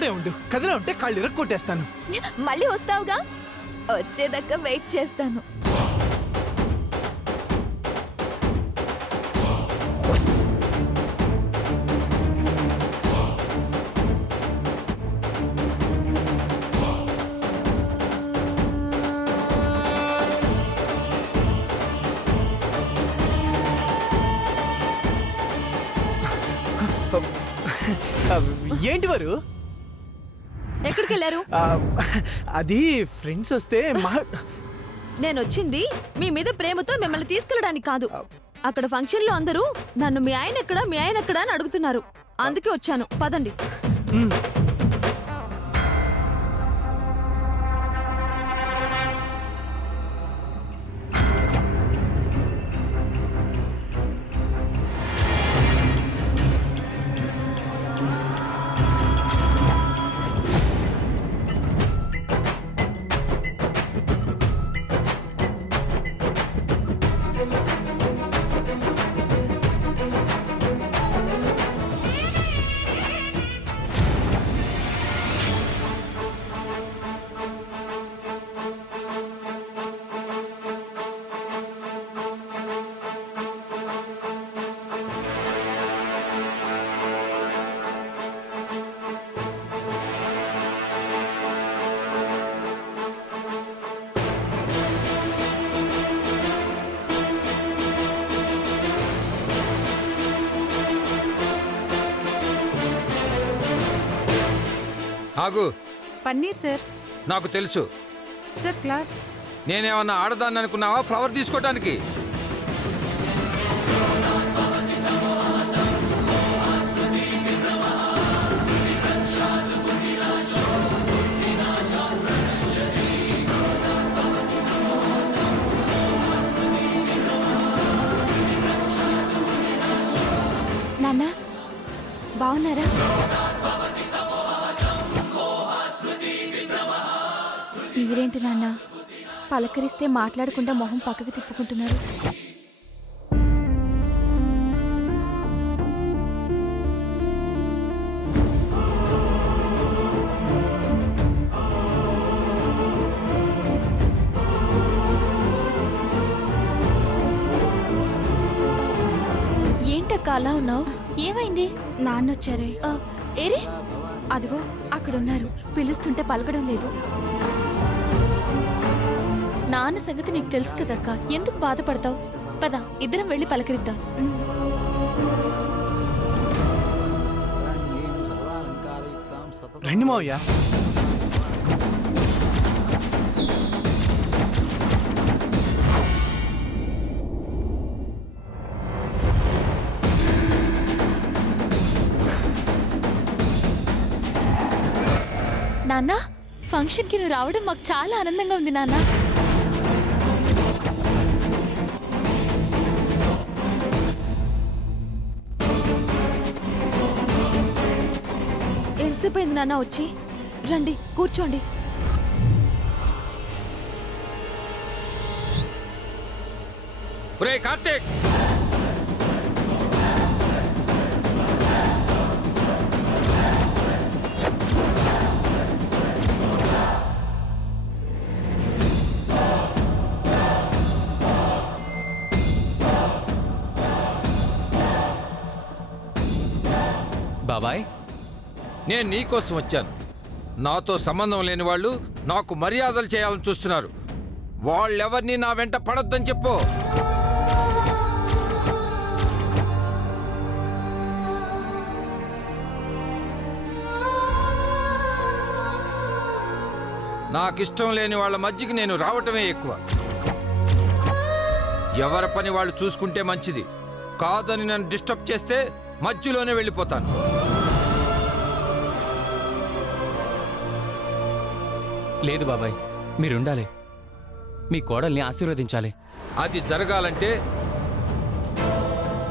ఇక్కడే ఉండు, కథలో ఉంటే కాళ్ళు ఇరక్కొట్టేస్తాను. మళ్ళీ వస్తావుగా, వచ్చేదాకా వెయిట్ చేస్తాను. ఏంటి వారు? ఎక్కడికి వెళ్ళారు? అది ఫ్రెండ్స్ వస్తే నేను వచ్చింది మీ మీద ప్రేమతో మిమ్మల్ని తీసుకెళ్ళడానికి కాదు. అక్కడ ఫంక్షన్ లో అందరూ నన్ను మీ ఆయన ఎక్కడా అని అడుగుతున్నారు. అందుకే వచ్చాను. పదండి. ఆగు. పన్నీర్ సార్. నాకు తెలుసు సార్ ఫ్లవర్. నేనేమన్నా ఆడదాన్ని అనుకున్నావా ఫ్లవర్ తీసుకోవటానికి? నాన్న బాగున్నారా? మీరేంటి నాన్న పలకరిస్తే మాట్లాడకుండా మొహం పక్కకు తిప్పుకుంటున్నారు? ఏంటక్క అలా ఉన్నావు? ఏమైంది? నాన్నొచ్చారే. ఏరే, అదిగో అక్కడున్నారు. పిలుస్తుంటే పలకడం లేదు. నాన్న సంగతి నీకు తెలుసు కదక్క, ఎందుకు బాధపడతావు? పద, ఇద్దరం వెళ్ళి పలకరిద్దాం. రండి మావయ్య. నాన్న, ఫంక్షన్కి నువ్వు రావడం మాకు చాలా ఆనందంగా ఉంది నాన్న. ఎంతసేపు అయింది నాన్న వచ్చి? రండి కూర్చోండి. ఒరేయ్ కార్తీక్, బాబాయ్, నేను నీకోసం వచ్చాను. నాతో సంబంధం లేని వాళ్ళు నాకు మర్యాదలు చేయాలని చూస్తున్నారు. వాళ్ళెవరిని నా వెంట పడొద్దని చెప్పు. నాకిష్టం లేని వాళ్ళ మధ్యకి నేను రావటమే ఎక్కువ. ఎవరి పని వాళ్ళు చూసుకుంటే మంచిది. కాదని నన్ను డిస్టర్బ్ చేస్తే మధ్యలోనే వెళ్ళిపోతాను. లేదు బాబాయ్, మీరుండాలి. మీ కోడల్ని ఆశీర్వదించాలి. అది జరగాలంటే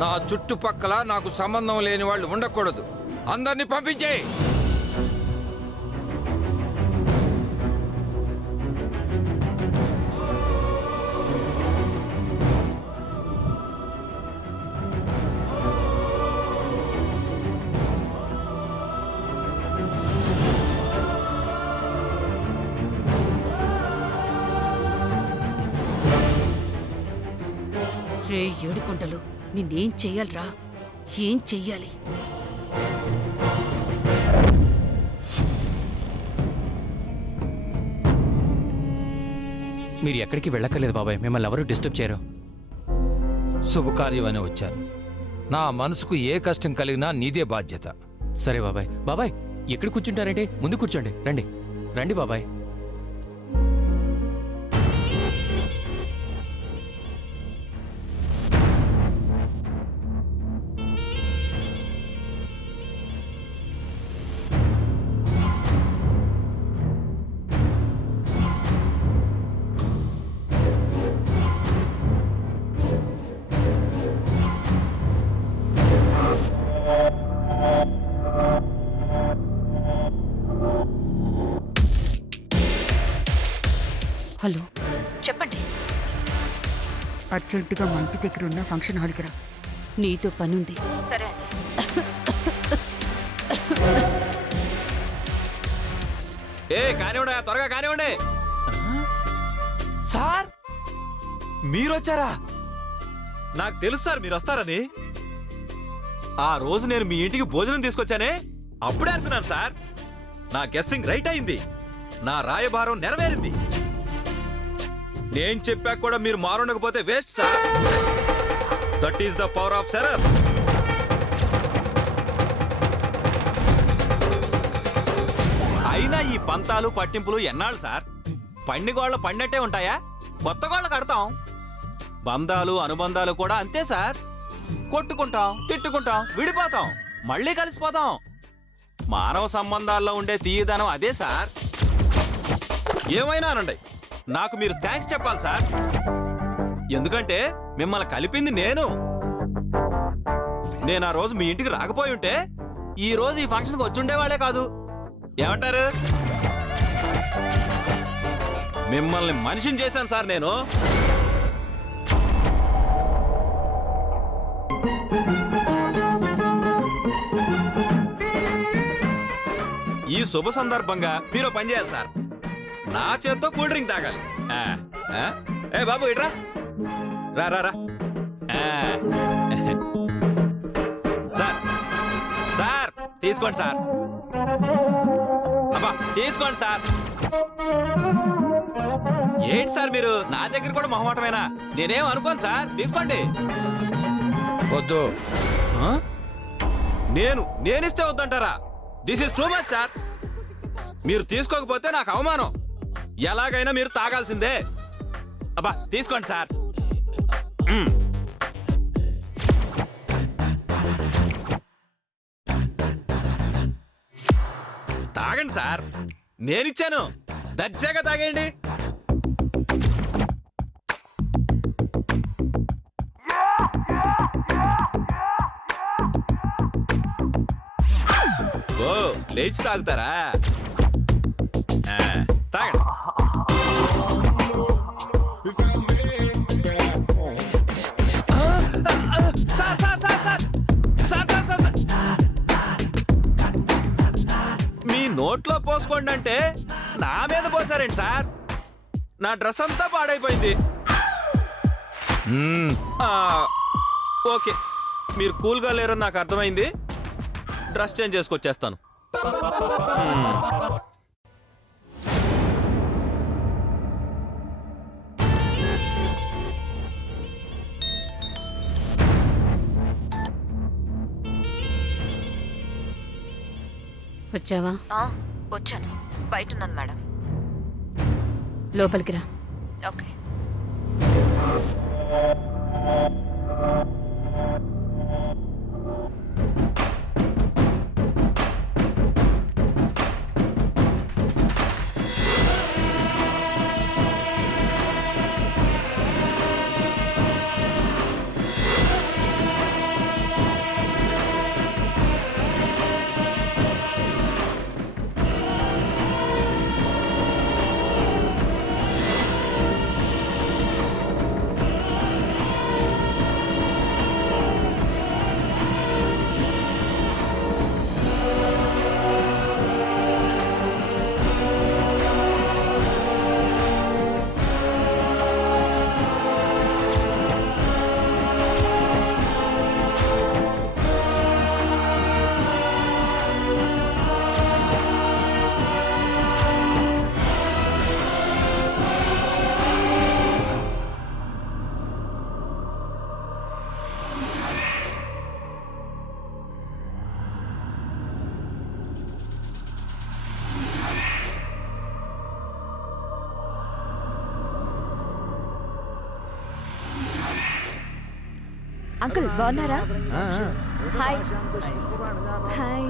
నా చుట్టుపక్కల నాకు సంబంధం లేని వాళ్ళు ఉండకూడదు. అందరినీ పంపించేయి. రే ఏడుకొండలు, నిన్నేం చెయ్యాలరా? ఏం చెయ్యాలి? మీరు ఎక్కడికి వెళ్ళక్కర్లేదు బాబాయ్, మిమ్మల్ని ఎవరూ డిస్టర్బ్ చేయరు. శుభకార్యం అని వచ్చాను. నా మనసుకు ఏ కష్టం కలిగినా నీదే బాధ్యత. సరే బాబాయ్. బాబాయ్ ఎక్కడ కూర్చుంటారంటే ముందు కూర్చోండి. రండి రండి బాబాయ్. హలో, చెప్పండి. అర్జెంటుగా మా ఇంటి దగ్గర ఉన్న ఫంక్షన్ హాల్కి రా. నీతో పనుంది. సరే అండి. కానివ్వండి, త్వరగా కానివ్వండి. సార్ మీరొచ్చారా? నాకు తెలుసు సార్ మీరు వస్తారని. ఆ రోజు నేను మీ ఇంటికి భోజనం తీసుకొచ్చానే, అప్పుడే అనుకున్నాను సార్. నా గెస్సింగ్ రైట్ అయింది. నా రాయబారం నెరవేరింది. నేను చెప్పాక కూడా మీరు మారుండకపోతే waste sir. That is the power of Sharath. అయినా ఈ పంతాలు పట్టింపులు ఎన్నాళ్ళు సార్? పండిగోళ్ళ పడినట్టే ఉంటాయా? కొత్త గోళ్ళ కడతాం. బంధాలు అనుబంధాలు కూడా అంతే సార్. కొట్టుకుంటాం, తిట్టుకుంటాం, విడిపోతాం, మళ్ళీ కలిసిపోతాం. మానవ సంబంధాల్లో ఉండే తీయదనం అదే సార్. ఏమైనా అనండి, నాకు మీరు థ్యాంక్స్ చెప్పాలి సార్. ఎందుకంటే మిమ్మల్ని కలిపింది నేను. నేను ఆ రోజు మీ ఇంటికి రాకపోయి ఉంటే ఈ రోజు ఈ ఫంక్షన్కి వచ్చుండేవాళ్లే కాదు. ఏమంటారు? మిమ్మల్ని మనిషిని చేశాను సార్ నేను. ఈ శుభ సందర్భంగా మీరు పని చేయాలి సార్. నా చేత్తో కూల్ డ్రింక్ తాగాలి. ఏ బాబు ఇట్రా, రా రా రా. సార్ సార్ తీసుకోండి సార్. అబ్బా తీసుకోండి సార్. ఏంటి సార్ మీరు నా దగ్గర కూడా మొహమాటమేనా? నేనేం అనుకోను సార్, తీసుకోండి. వద్దు. నేనిస్తే వద్దంటారా? This is too much sir. మీరు తీసుకోకపోతే నాకు అవమానం. ఎలాగైనా మీరు తాగాల్సిందే. అబ్బా తీసుకోండి సార్. తాగండి సార్, నేనిచ్చాను. దర్జాగా తాగేయండి. ఓ లేచి తాగుతారా? తాగండి. మీ నోట్లో పోసుకోండి అంటే నా మీద పోసారండి సార్. నా డ్రెస్ అంతా పాడైపోయింది. ఓకే, మీరు కూల్గా లేరని నాకు అర్థమైంది. డ్రెస్ చేంజ్ చేసుకొచ్చేస్తాను. వచ్చావా? వచ్చాను. బయట ఉన్నాను మేడం. లోపలికి రా. ఓకే. అంకుల్ బాగున్నారా? ఆ, హాయ్. హాయ్.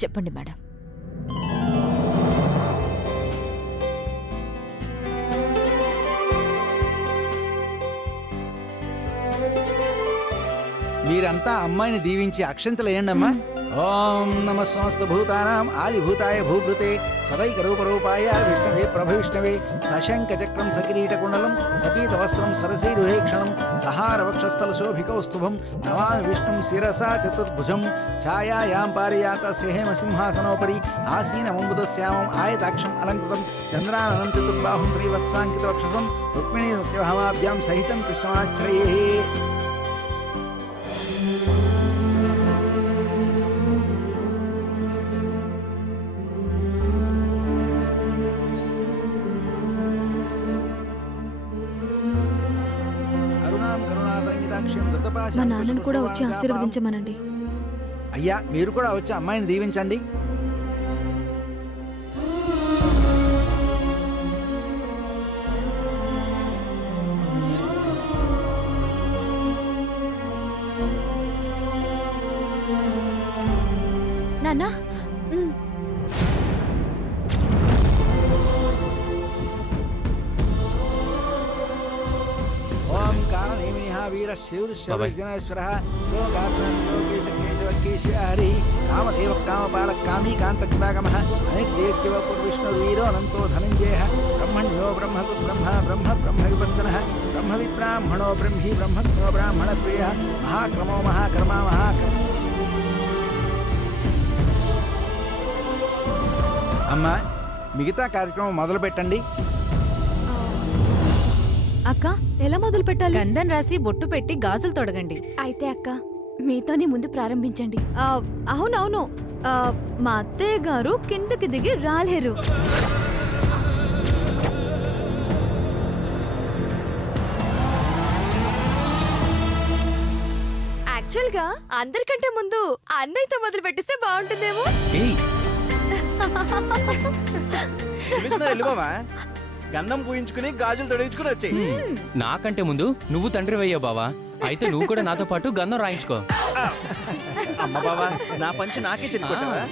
చెప్పండి మేడం. మీరంతా అమ్మాయిని దీవించి అక్షంతలు వేయండమ్మా. ఓం నమ సమస్త భూతానాం ఆదిభూతాయ భూభృతే సదైక రూపరూపాయ విష్ణవే ప్రభవిష్ణవే సశంక చక్రం సకిరీట కుండలం సపీత వస్త్రం సరసీరుహేక్షణం సహార వక్షస్థల శోభికౌస్తుభం నమామి విష్ణుం శిరసా చతుర్భుజం ఛాయాయాం పారియాత సేహేమ సింహాసనోపరి ఆసీనమంబుదశ్యామం ఆయతాక్షం అలంకృతం చంద్రాననం చతుర్బాహుం శ్రీవత్సాంకిత వక్షసం రుక్మిణీ సత్యభామాభ్యాం సహితం కృష్ణమాశ్రయే. మా నాన్నను కూడా వచ్చి ఆశీర్వదించమనండి. అయ్యా మీరు కూడా వచ్చి అమ్మాయిని దీవించండి. నాన్న ఓం కారణేమినిః వీరశూరశౌర్యజనేశ్వరః లోకేశకేశవకేశహరి కామదేవ కామపాలక కామీ కాంతకృతాగమః అనిర్దేశ్యవ పుర్విష్ణుర్వీరో అనంతో ధనంజయః బ్రహ్మణ్యో బ్రహ్మకృత్ బ్రహ్మ బ్రహ్మ బ్రహ్మవివర్ధనః బ్రహ్మవిద్బ్రాహ్మణో బ్రహ్మీ బ్రహ్మజ్ఞో బ్రాహ్మణప్రియః మహాక్రమో మహాకర్మా మహాకర్మ. అమ్మా మిగతా కార్యక్రమం మొదలు పెట్టండి. అక్క ఎలా మొదలు పెట్టాలి? గంధం రాసి బొట్టు పెట్టి గాజులు తొడగండి. అయితే అక్క మీతోనే ముందు ప్రారంభించండి. అవునవును. మా అత్తయ్య గారు కిందకి దిగి రాలేరు. యాక్చువల్ గా అందరికంటే ముందు అన్నయ్యతో మొదలు పెట్టిస్తే బాగుంటుందేమో. ఏయ్, పిలుస్తున్నారు, వెళ్ళిపోవా? గంధం పూయించుకుని గాజులు తొడిగించుకుని వచ్చాయి. నాకంటే ముందు నువ్వు తండ్రి అయ్యావు బావా. అయితే నువ్వు కూడా నాతో పాటు గంధం రాయించుకో. అమ్మ బావా, నా పంచి నాకే తినుకుంటావా?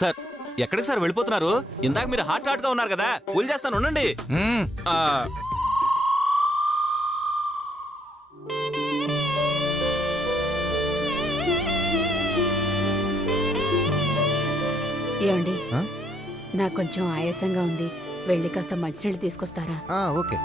సార్ ఎక్కడికి సార్ వెళ్ళిపోతున్నారు? ఇందాక మీరు హాట్ గా ఉన్నారు కదా, పూలు చేస్తాను ఉండండి. మ్మ్. ఆ, ఏమండి ఆ? నాకు కొంచెం ఆయాసంగా ఉంది, వెళ్ళి కాస్త మంచినీళ్ళు తీసుకొస్తారా? ఓకే.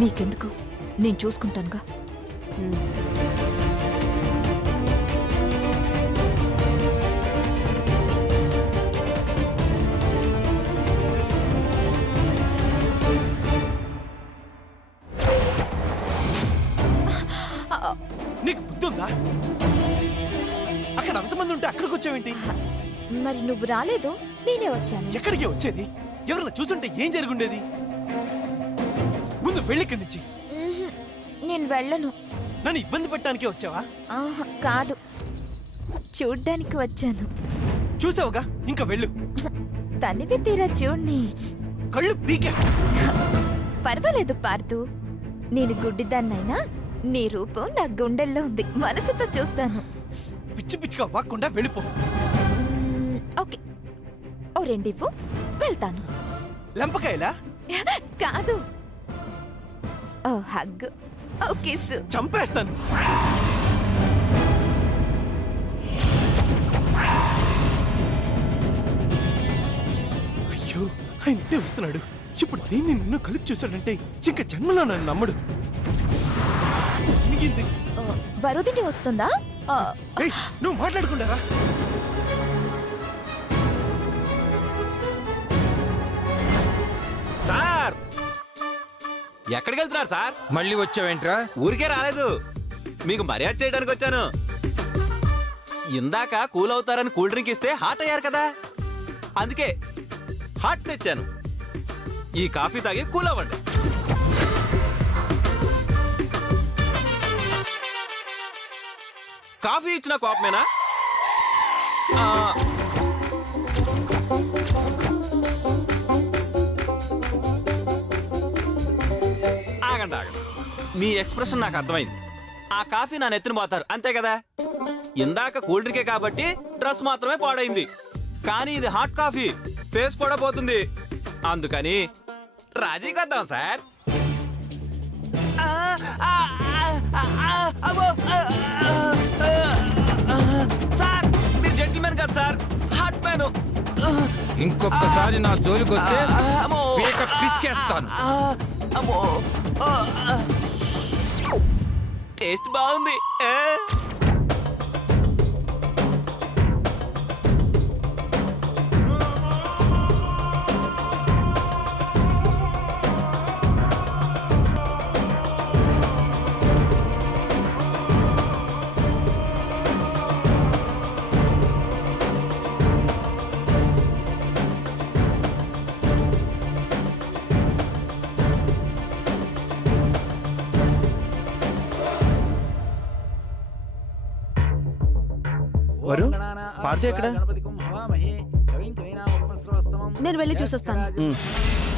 మీకెందుకు, నేను చూసుకుంటానుగా. నీకు బుద్ధి ఉందా? అక్కడ అంతమంది ఉంటే అక్కడికి వచ్చావేంటి? మరి నువ్వు రాలేదు నేనే వచ్చాను. ఎక్కడికి వచ్చేది? ఎవరన్నా చూస్తుంటే ఏం జరుగుండేది? ముందు వెళ్ళిక్కడి నుంచి. మ్మ్హ్. నేను వెళ్ళను. నన్ను ఇబ్బంది పెట్టడానికే వచ్చావా? ఆహా, కాదు, చూడ్డానికి వచ్చాను. చూసావుగా, ఇంకా వెళ్ళు. తనివి తీరా చూడ్ని. కళ్ళు పీకేస్తా. పర్వాలేదు పార్థు, నేను గుడ్డిదాన్నైనా నీ రూపం నా గుండెల్లో ఉంది. మనసుతో చూస్తాను. పిచ్చి పిచ్చిగా వాక్కుండా వెళ్ళిపో. ఓకే, ఓ రెండివ్వు, వెళ్తాను. లెంపకాయలా? కాదు, ఓ హగ్, ఓ కిస్. చంపేస్తాను. అయ్యో, ఆయన ఇంటే వస్తున్నాడు. ఇప్పుడు దీన్ని నిన్ను కలిపి చూశాడంటే ఇంక జన్మలో నన్ను నమ్మడు. మిగింది. వరుదిని వస్తుందా? ఏయ్, నువ్వు మాట్లాడుకుంటారా? సార్ ఎక్కడికి వెళ్తున్నారు సార్? మళ్ళీ వచ్చావేంట్రా? ఊరికే రాలేదు, మీకు మర్యాద చేయడానికి వచ్చాను. ఇందాక కూల్ అవుతారని కూల్ డ్రింక్ ఇస్తే హాట్ అయ్యారు కదా, అందుకే హాట్ తెచ్చాను. ఈ కాఫీ తాగి కూల్ అవ్వండి. కాఫీ ఇచ్చిన కోపమేనా? ఆగండి ఆగండి, మీ ఎక్స్ప్రెషన్ నాకు అర్థమైంది. ఆ కాఫీ నా నెత్తిన పోతారు అంతే కదా. ఇందాక కూల్ డ్రింకే కాబట్టి డ్రెస్ మాత్రమే పాడైంది, కానీ ఇది హాట్ కాఫీ, ఫేస్ కూడా పోతుంది. అందుకని రాజీ కొద్దాం సార్. సార్ మీరు జెంటిల్మెన్ కదా సార్, హాట్ మ్యాన్. ఇంకొకసారి నా జోలికి వస్తే పీక పిసికేస్తాను. టేస్ట్ బాగుంది. వరు, పార్థు ఎక్కడ? గణపతి కుంభవామహే కవిం కవీనాముపమస్రవస్తమం నేను వెళ్ళి చూసొస్తాను. జ్యేష్ఠరాజం